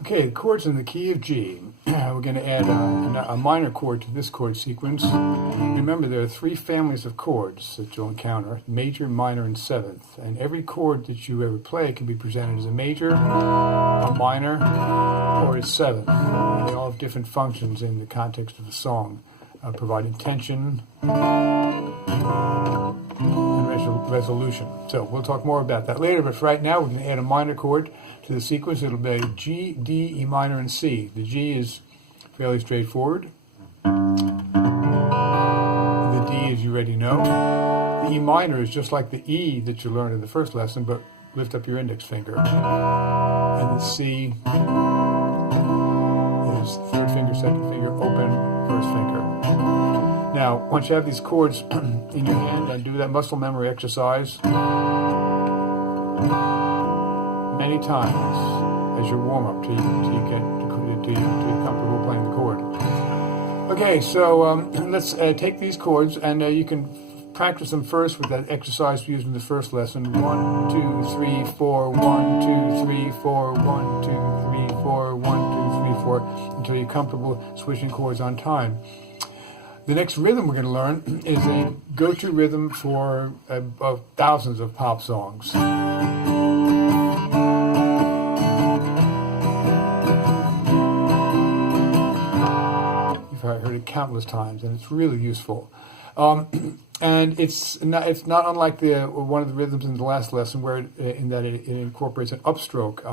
Okay, the chord's in the key of G. We're going to add a minor chord to this chord sequence. Remember, there are three families of chords that you'll encounter: major, minor, and seventh. And every chord that you ever play can be presented as a major, a minor, or a seventh. They all have different functions in the context of the song, providing tension and resolution. So we'll talk more about that later, but for right now we're going to add a minor chord to the sequence. It'll be G, D, E minor, and C. The G is fairly straightforward. The D, as you already know. The E minor is just like the E that you learned in the first lesson, but lift up your index finger. And the C is third finger, second finger, open, first finger. Now, once you have these chords in your hand, and do that muscle memory exercise many times as your warm-up till you get comfortable playing the chord. Okay, so let's take these chords, and you can practice them first with that exercise we used in the first lesson. 1, 2, 3, 4, 1, 2, 3, 4, 1, 2, 3, 4, 1, 2, 3, 4, until you're comfortable switching chords on time. The next rhythm we're going to learn is a go-to rhythm for thousands of pop songs. You've heard it countless times, and it's really useful. And it's not unlike one of the rhythms in the last lesson, where it incorporates an upstroke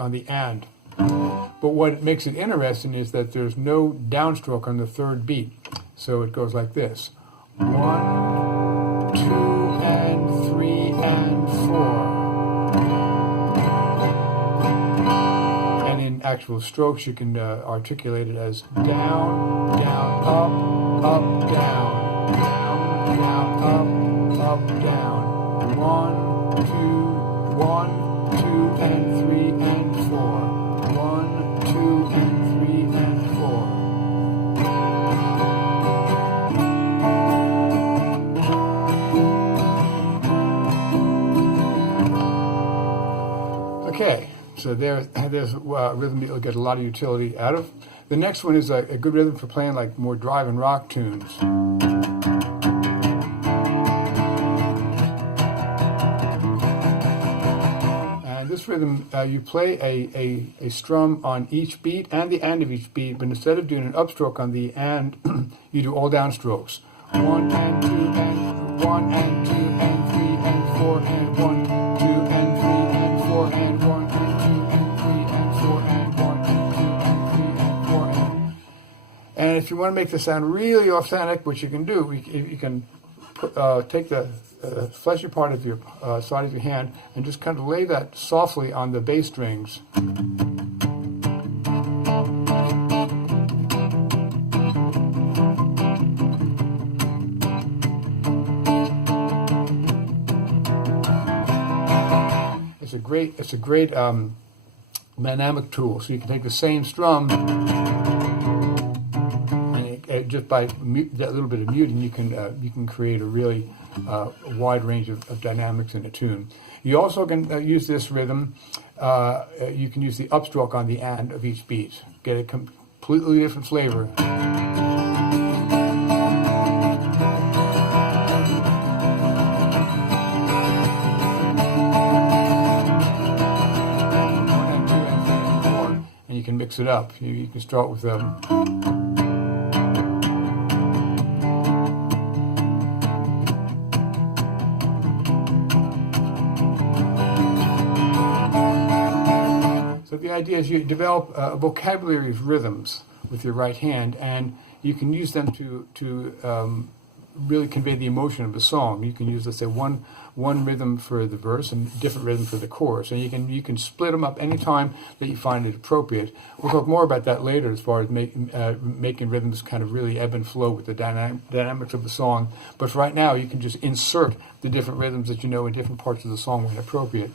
on the and. But what makes it interesting is that there's no downstroke on the third beat. So it goes like this: 1, 2, and 3, and 4. And in actual strokes, you can articulate it as down, down, up, up, down, down, down, up, down. 1, 2, and 3, and 4. 1, 2, and 3, and 4. Okay, so there's a rhythm you'll get a lot of utility out of. The next one is a good rhythm for playing like more drive and rock tunes. And this rhythm, you play a strum on each beat and the end of each beat, but instead of doing an upstroke on the and, you do all downstrokes. 1 and 2 and 1 and 2 and 3 and 4 and 1, 2 and 3 and 4 and 1 and 2 and 3 and 4 and 1 and 2 and 3 and 4 and if you want to make this sound really authentic, which you can do, you can take the fleshy part of your side of your hand and just kind of lay that softly on the bass strings. It's a great dynamic tool. So you can take the same strum, and just by that little bit of muting, you can create a really wide range of dynamics in a tune. You also can use this rhythm. You can use the upstroke on the and of each beat. Get a completely different flavor. You can mix it up. You can start with So the idea is you develop a vocabulary of rhythms with your right hand, and you can use them to really convey the emotion of the song. You can use, let's say, one rhythm for the verse and a different rhythm for the chorus, and you can split them up anytime that you find it appropriate. We'll talk more about that later as far as making rhythms kind of really ebb and flow with the dynamics of the song. But for right now, you can just insert the different rhythms that you know in different parts of the song when appropriate.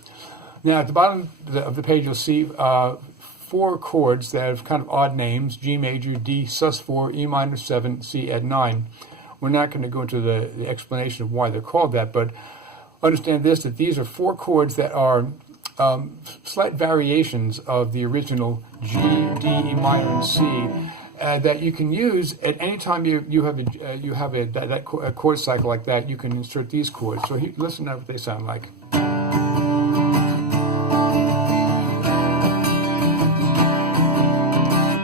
Now, at the bottom of the page, you'll see 4 chords that have kind of odd names: G major, D sus4, E minor 7, C add 9. We're not going to go into the explanation of why they're called that, but understand this, that these are 4 chords that are slight variations of the original G, D, E minor, and C that you can use at any time you have a chord cycle like that. You can insert these chords. So listen to what they sound like.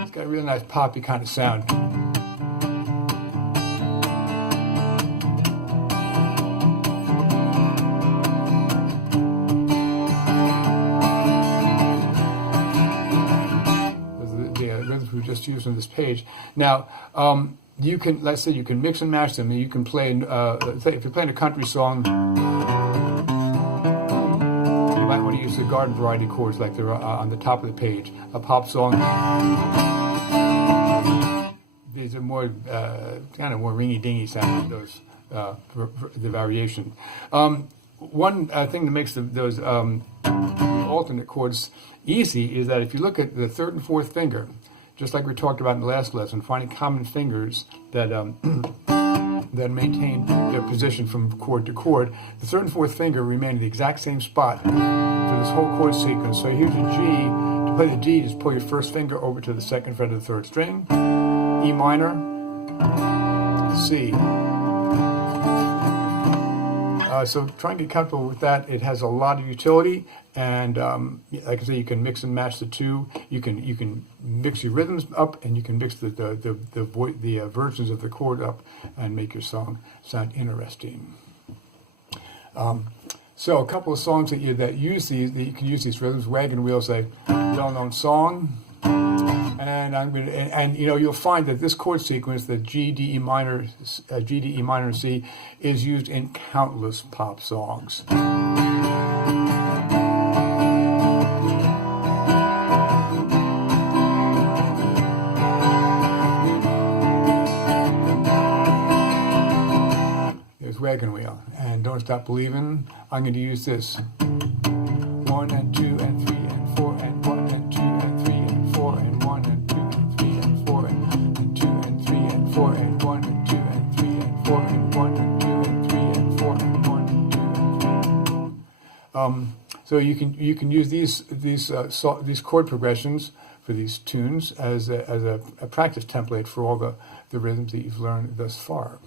It's got a really nice poppy kind of sound. We just used on this page. Now, you can, let's say, you can mix and match them. And you can play, if you're playing a country song, you might want to use the garden variety chords like they're on the top of the page. A pop song, these are more kind of more ringy-dingy sounding. Those the variation. One thing that makes those alternate chords easy is that if you look at the third and fourth finger, just like we talked about in the last lesson, finding common fingers that that maintain their position from chord to chord, the third and fourth finger remain in the exact same spot for this whole chord sequence. So here's a G. To play the G, just pull your first finger over to the second fret of the third string, E minor, C. So try and get comfortable with that. It has a lot of utility, and like I say, you can mix and match the two. You can mix your rhythms up, and you can mix the versions of the chord up, and make your song sound interesting. So a couple of songs that you can use these rhythms. Wagon Wheel's a well-known song. And you'll find that this chord sequence, the G, D, E minor, and C, is used in countless pop songs. There's Wagon Wheel, and Don't Stop Believin'. I'm going to use this 1 and 2 and 3 and 4 and 1 and 2 and 3 and 4 and 1 and 2 and 3 and 4 and 2 and 3 and 4 and 1 and 2 and 3 and 4 and 1 and 2 and 3 and 4 and 1 and 2 and 3. So you can use these chord progressions for these tunes as a practice template for all the rhythms that you've learned thus far.